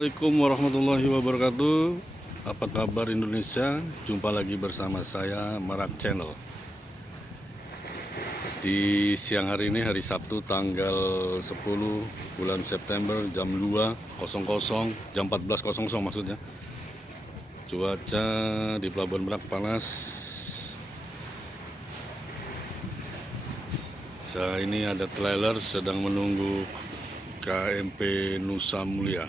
Assalamualaikum warahmatullahi wabarakatuh. Apa kabar Indonesia? Jumpa lagi bersama saya Merak Channel. Di siang hari ini, hari Sabtu tanggal 10 bulan September jam 2.00, jam 14.00 maksudnya. Cuaca di Pelabuhan Merak panas. Ya, ini ada trailer sedang menunggu KMP Nusa Mulia.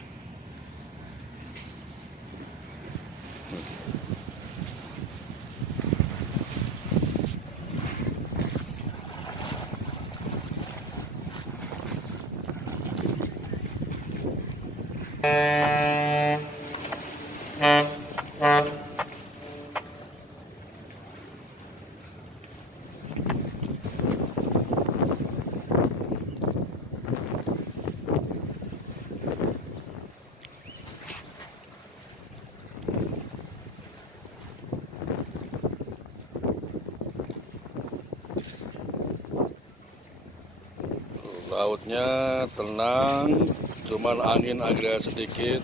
Lautnya tenang, cuman angin agak sedikit.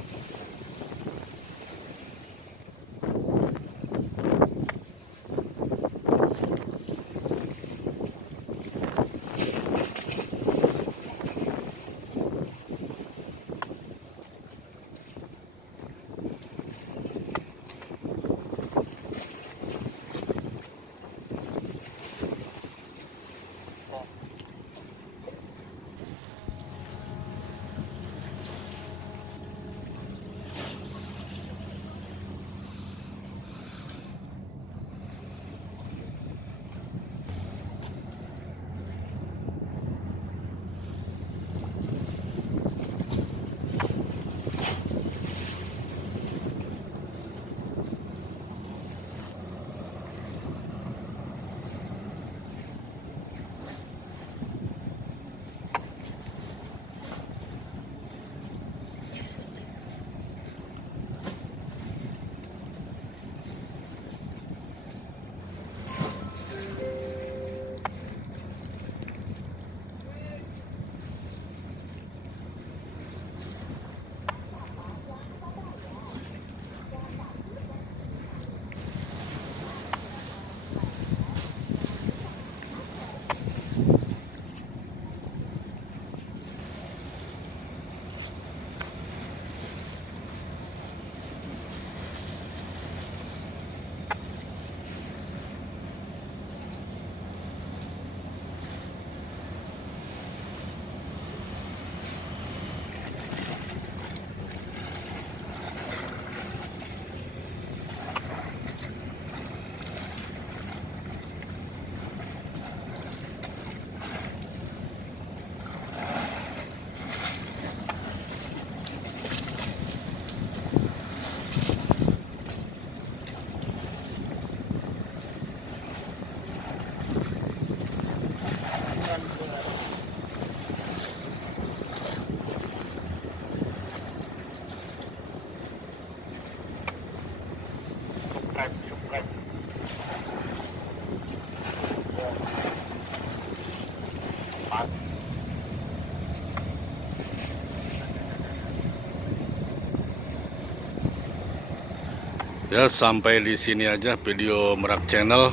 Ya, sampai di sini aja video Merak Channel.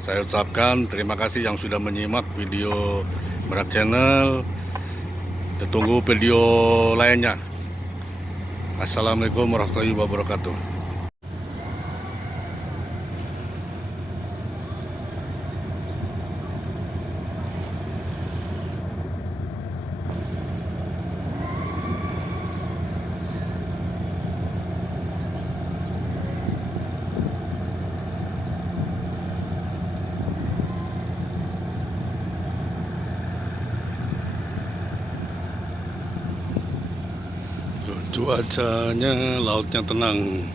Saya ucapkan terima kasih yang sudah menyimak video Merak Channel. Kita tunggu video lainnya. Assalamualaikum warahmatullahi wabarakatuh. Cuacanya, lautnya tenang.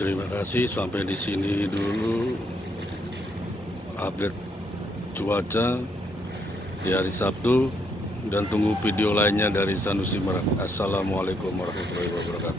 Terima kasih, sampai di sini dulu update cuaca di hari Sabtu, dan tunggu video lainnya dari Sanusi Merak. Assalamualaikum warahmatullahi wabarakatuh.